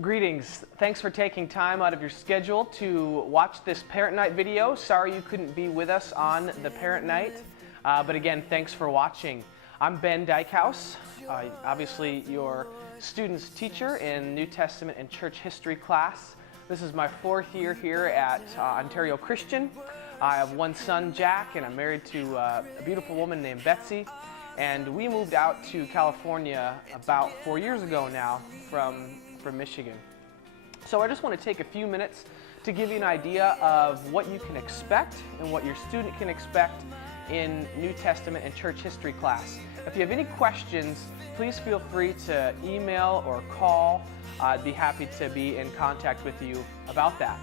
Greetings. Thanks for taking time out of your schedule to watch this Parent Night video. Sorry you couldn't be with us on the Parent Night, but again, thanks for watching. I'm Ben Dykhouse, obviously your student's teacher in New Testament and Church History class. This is my 4th year here at Ontario Christian. I have one son, Jack, and I'm married to a beautiful woman named Betsy. And we moved out to California about 4 years ago now from Michigan. So I just want to take a few minutes to give you an idea of what you can expect and what your student can expect in New Testament and Church History class. If you have any questions, please feel free to email or call. I'd be happy to be in contact with you about that.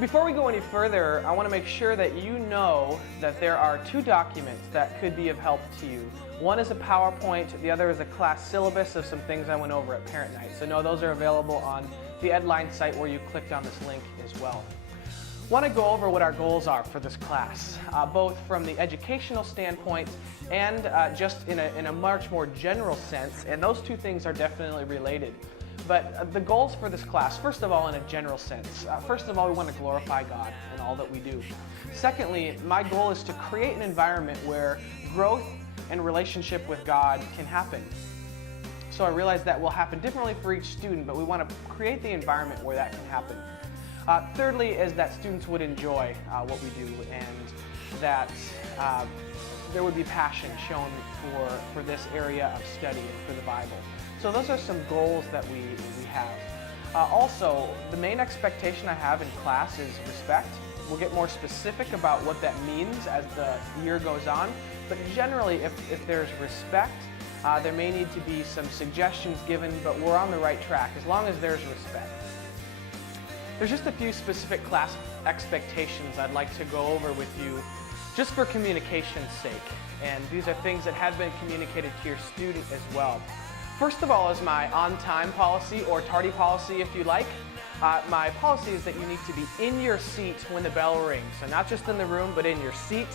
Before we go any further, I want to make sure that you know that there are 2 documents that could be of help to you. One is a PowerPoint, the other is a class syllabus of some things I went over at Parent Night. So know those are available on the Edline site where you clicked on this link as well. I want to go over what our goals are for this class, both from the educational standpoint and just in a much more general sense, and those 2 things are definitely related. But the goals for this class, first of all, in a general sense. First of all, we want to glorify God in all that we do. Secondly, my goal is to create an environment where growth and relationship with God can happen. So I realize that will happen differently for each student, but we want to create the environment where that can happen. Thirdly is that students would enjoy what we do and that there would be passion shown for this area of study and for the Bible. So those are some goals that we have. Also, the main expectation I have in class is respect. We'll get more specific about what that means as the year goes on, but generally if there's respect, there may need to be some suggestions given, but we're on the right track as long as there's respect. There's just a few specific class expectations I'd like to go over with you just for communication's sake, and these are things that have been communicated to your student as well. First of all is my on-time policy, or tardy policy if you like. My policy is that you need to be in your seat when the bell rings, so not just in the room, but in your seat.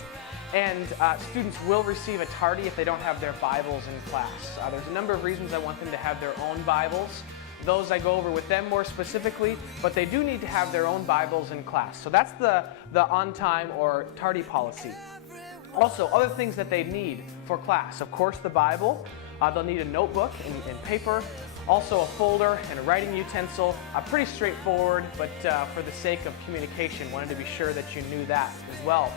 And students will receive a tardy if they don't have their Bibles in class. There's a number of reasons I want them to have their own Bibles. Those I go over with them more specifically, but they do need to have their own Bibles in class. So that's the on-time or tardy policy. Also, other things that they need for class. Of course, the Bible. They'll need a notebook and paper, also a folder and a writing utensil. Pretty straightforward, but for the sake of communication, wanted to be sure that you knew that as well.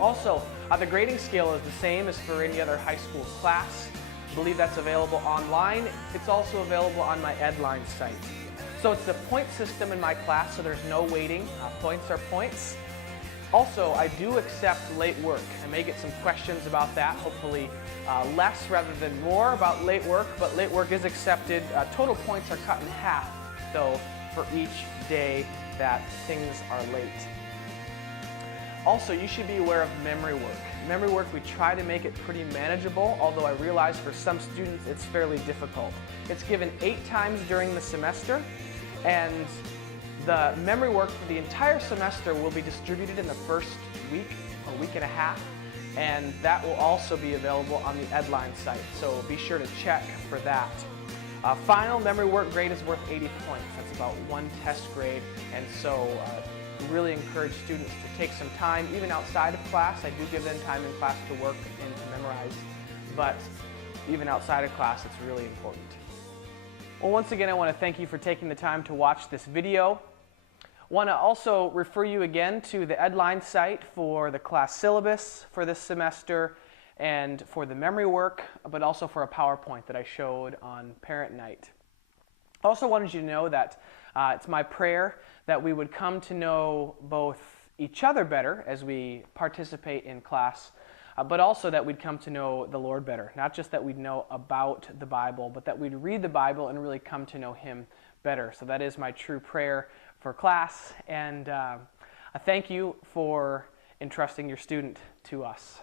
Also, the grading scale is the same as for any other high school class. I believe that's available online. It's also available on my Edline site. So it's a point system in my class, so there's no weighting. Points are points. Also, I do accept late work. I may get some questions about that, hopefully less rather than more about late work, but late work is accepted. Total points are cut in half, though, for each day that things are late. Also, you should be aware of memory work. Memory work, we try to make it pretty manageable, although I realize for some students it's fairly difficult. It's given 8 times during the semester, and the memory work for the entire semester will be distributed in the first week or week and a half, and that will also be available on the Edline site, so be sure to check for that. Final memory work grade is worth 80 points. That's about 1 test grade, and so we really encourage students to take some time, even outside of class. I do give them time in class to work and to memorize, but even outside of class, it's really important. Well, once again, I want to thank you for taking the time to watch this video. I want to also refer you again to the Edline site for the class syllabus for this semester and for the memory work, but also for a PowerPoint that I showed on Parent Night. I also wanted you to know that it's my prayer that we would come to know both each other better as we participate in class, but also that we'd come to know the Lord better. Not just that we'd know about the Bible, but that we'd read the Bible and really come to know Him better. So that is my true prayer for class, and I thank you for entrusting your student to us.